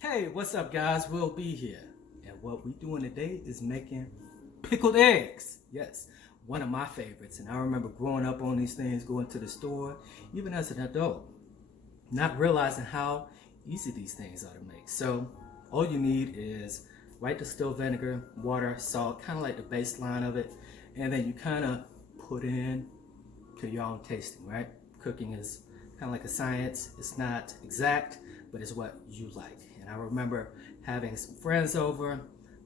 Hey, what's up guys? We'll be here. And what we doing today is making pickled eggs. Yes, one of my favorites. And I remember growing up on these things, going to the store, even as an adult, not realizing how easy these things are to make. So all you need is white distilled vinegar, water, salt, kind of like the baseline of it. And then you kind of put in to your own tasting, right? Cooking is kind of like a science. It's not exact, but it's what you like. And I remember having some friends over.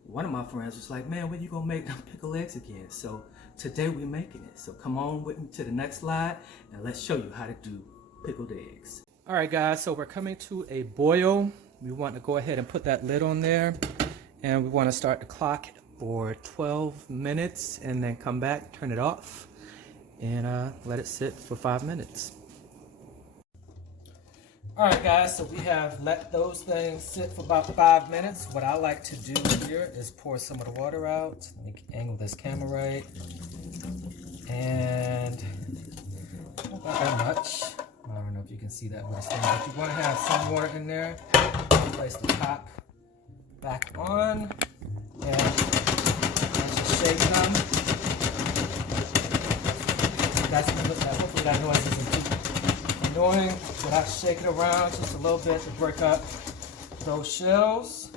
One of my friends was like, man, when you gonna make them pickled eggs again? So today we're making it. So come on with me to the next slide and let's show you how to do pickled eggs. All right guys, so we're coming to a boil. We want to go ahead and put that lid on there, and we want to start the clock for 12 minutes and then come back, turn it off, and let it sit for 5 minutes. Alright guys, so we have let those things sit for about 5 minutes. What I like to do here is pour some of the water out. Let me angle this camera right. And not that much. I don't know if you can see that much thing, but you want to have some water in there. Place the top back on and just shake them. Hopefully that noise isn't too annoying, but I shake it around just a little bit to break up those shells.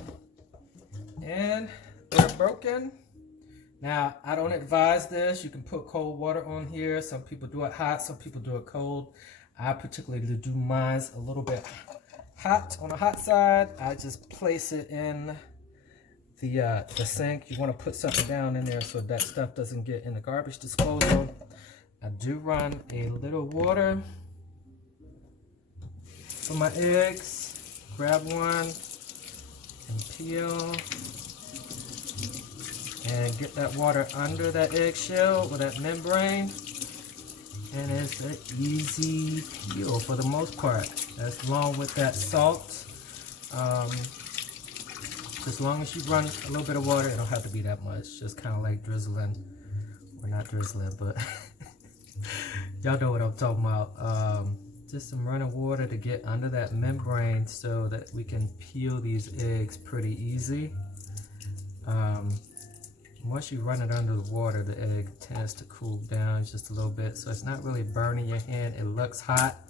And they're broken. Now, I don't advise this. You can put cold water on here. Some people do it hot, some people do it cold. I particularly do mine a little bit hot, on the hot side. I just place it in the sink. You want to put something down in there so that stuff doesn't get in the garbage disposal. I do run a little water for my eggs. Grab one and peel and get that water under that eggshell or that membrane, and it's an easy peel for the most part, as long with that salt. As long as you run a little bit of water, it don't have to be that much, just kind of like drizzling, or not drizzling, but y'all know what I'm talking about. Just some running water to get under that membrane so that we can peel these eggs pretty easy. Once you run it under the water, the egg tends to cool down just a little bit, so it's not really burning your hand. It looks hot,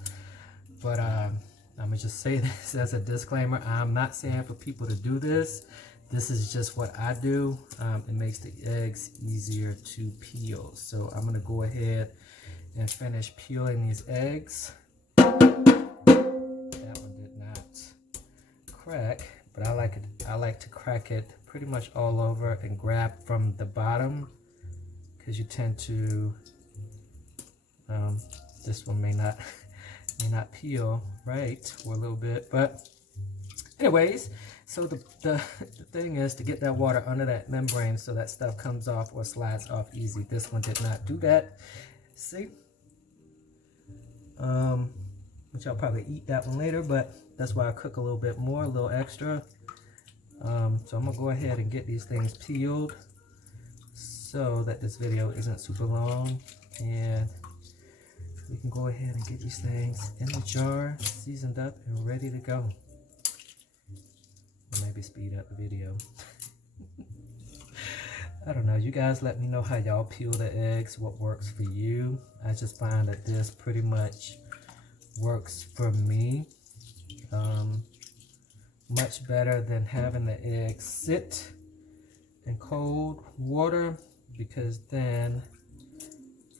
but I'm gonna just say this as a disclaimer. I'm not saying for people to do this. This is just what I do. It makes the eggs easier to peel. So I'm gonna go ahead and finish peeling these eggs. That one did not crack, but I like to crack it pretty much all over and grab from the bottom, because you tend to this one may not peel right for a little bit. But anyways, so the thing is to get that water under that membrane so that stuff comes off or slides off easy. This one did not do that. See, which I'll probably eat that one later, but that's why I cook a little bit more, a little extra. So I'm gonna go ahead and get these things peeled so that this video isn't super long, and we can go ahead and get these things in the jar, seasoned up and ready to go. Or maybe speed up the video. I don't know, you guys let me know how y'all peel the eggs, what works for you. I just find that this pretty much works for me. Much better than having the eggs sit in cold water, because then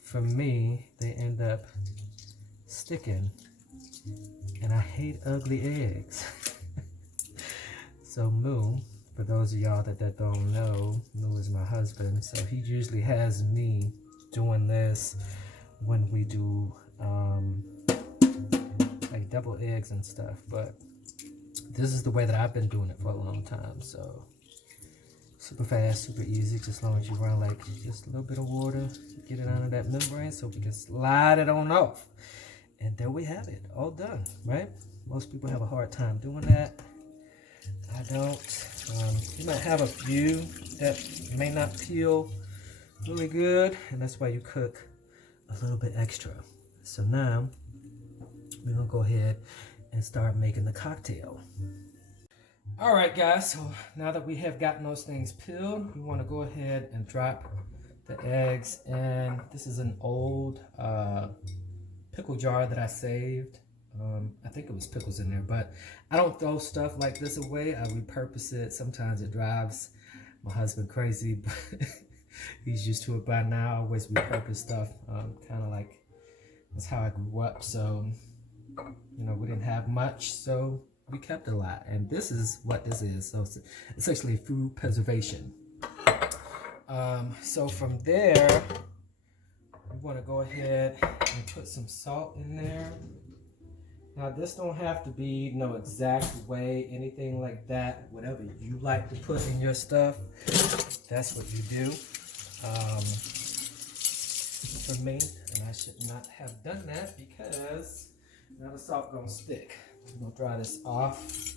for me they end up sticking, and I hate ugly eggs. So Moo, for those of y'all that don't know, Moo is my husband, so he usually has me doing this when we do like double eggs and stuff. But this is the way that I've been doing it for a long time. So super fast, super easy, just as long as you run like just a little bit of water, get it under that membrane so we can slide it on off. And there we have it, all done, right? Most people have a hard time doing that. I don't. You might have a few that may not peel really good, and that's why you cook a little bit extra. So now we're gonna go ahead and start making the cocktail. All right, guys, so now that we have gotten those things peeled, we want to go ahead and drop the eggs. And this is an old pickle jar that I saved. I think it was pickles in there, but I don't throw stuff like this away. I repurpose it. Sometimes it drives my husband crazy, but he's used to it by now. I always repurpose stuff, kind of like that's how I grew up. So, you know, we didn't have much, so we kept a lot. And this is what this is. So it's essentially food preservation. So from there, we want to go ahead and put some salt in there. Now this don't have to be no exact way, anything like that. Whatever you like to put in your stuff, that's what you do. For me, and I should not have done that because now the salt gonna stick. I'm gonna dry this off.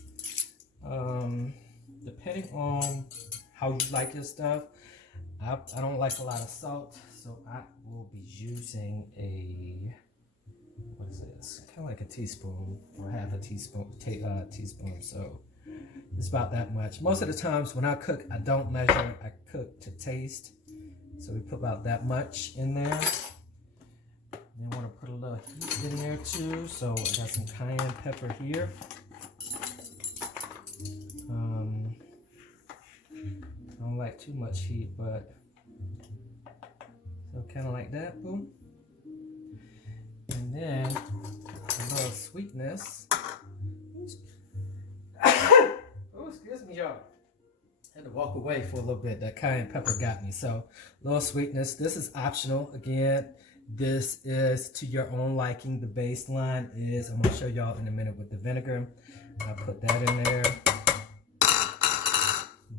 Depending on how you like your stuff, I don't like a lot of salt, so I will be using a, what is this? Kind of like a teaspoon or half a teaspoon. Teaspoon. So it's about that much. Most of the times when I cook, I don't measure. I cook to taste. So we put about that much in there. Then I want to put a little heat in there too. So I got some cayenne pepper here. I don't like too much heat, but so kind of like that, boom. And then a little sweetness. Oh, excuse me, y'all. I had to walk away for a little bit. That cayenne pepper got me. So a little sweetness. This is optional. Again, this is to your own liking. The baseline is, I'm going to show y'all in a minute with the vinegar. I'll put that in there.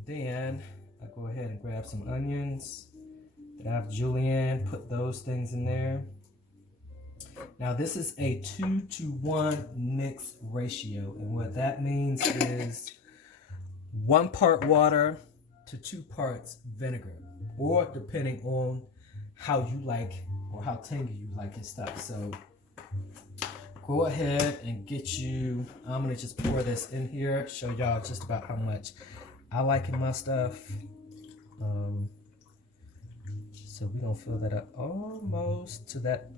Then I'll go ahead and grab some onions that I've julienne, put those things in there. Now this is a 2-to-1 mix ratio, and what that means is 1 part water to 2 parts vinegar, or depending on how you like or how tangy you like your stuff. So go ahead and get you, I'm gonna just pour this in here, show y'all just about how much I like in my stuff. So we're gonna fill that up almost to that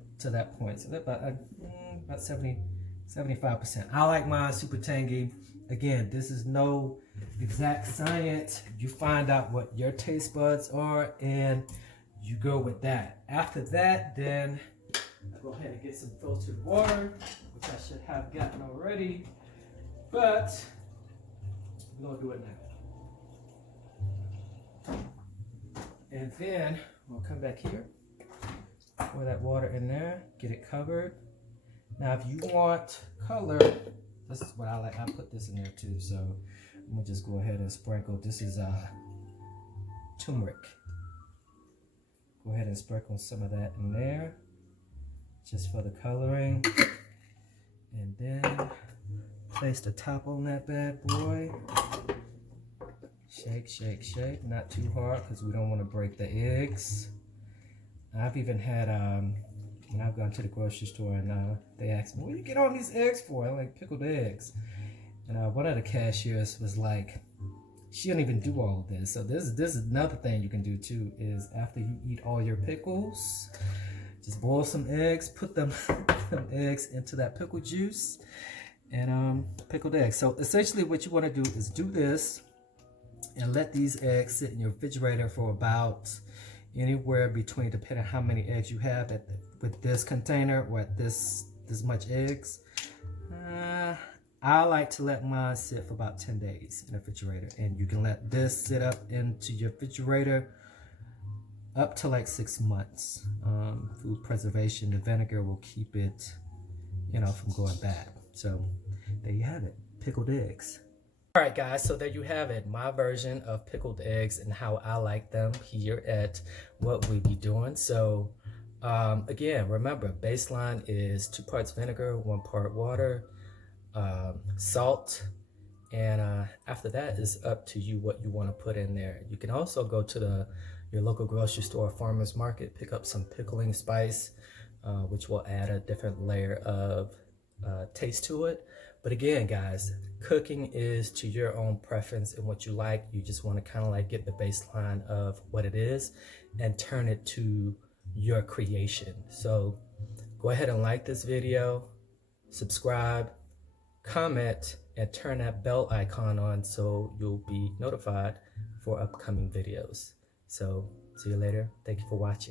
point. So that about 75%. I like mine super tangy. Again, this is no exact science. You find out what your taste buds are and you go with that. After that, then I go ahead and get some filtered water, which I should have gotten already, but we're gonna do it now. And then we'll come back here, pour that water in there, get it covered. Now if you want color, this is what I like. I put this in there too, so I'm gonna just go ahead and sprinkle. This is turmeric. Go ahead and sprinkle some of that in there, just for the coloring. And then place the top on that bad boy. Shake, shake, shake. Not too hard because we don't want to break the eggs. I've even had, when I've gone to the grocery store and they asked me, what do you get all these eggs for? I'm like, pickled eggs. And one of the cashiers was like, she don't even do all of this. So this is another thing you can do too, is after you eat all your pickles, just boil some eggs, put them eggs into that pickle juice and pickled eggs. So essentially what you want to do is do this and let these eggs sit in your refrigerator for about anywhere between, depending on how many eggs you have with this container or at this much eggs. I like to let mine sit for about 10 days in the refrigerator, and you can let this sit up into your refrigerator up to like 6 months. Food preservation, the vinegar will keep it, you know, from going bad. So there you have it, pickled eggs. All right, guys, so there you have it, my version of pickled eggs and how I like them here at what we be doing. So again, remember, baseline is 2 parts vinegar, 1 part water, salt, and after that is up to you what you want to put in there. You can also go to your local grocery store, farmer's market, pick up some pickling spice, which will add a different layer of taste to it. But again, guys, cooking is to your own preference and what you like. You just want to kind of like get the baseline of what it is and turn it to your creation. So go ahead and like this video, subscribe, comment, and turn that bell icon on so you'll be notified for upcoming videos. So see you later. Thank you for watching.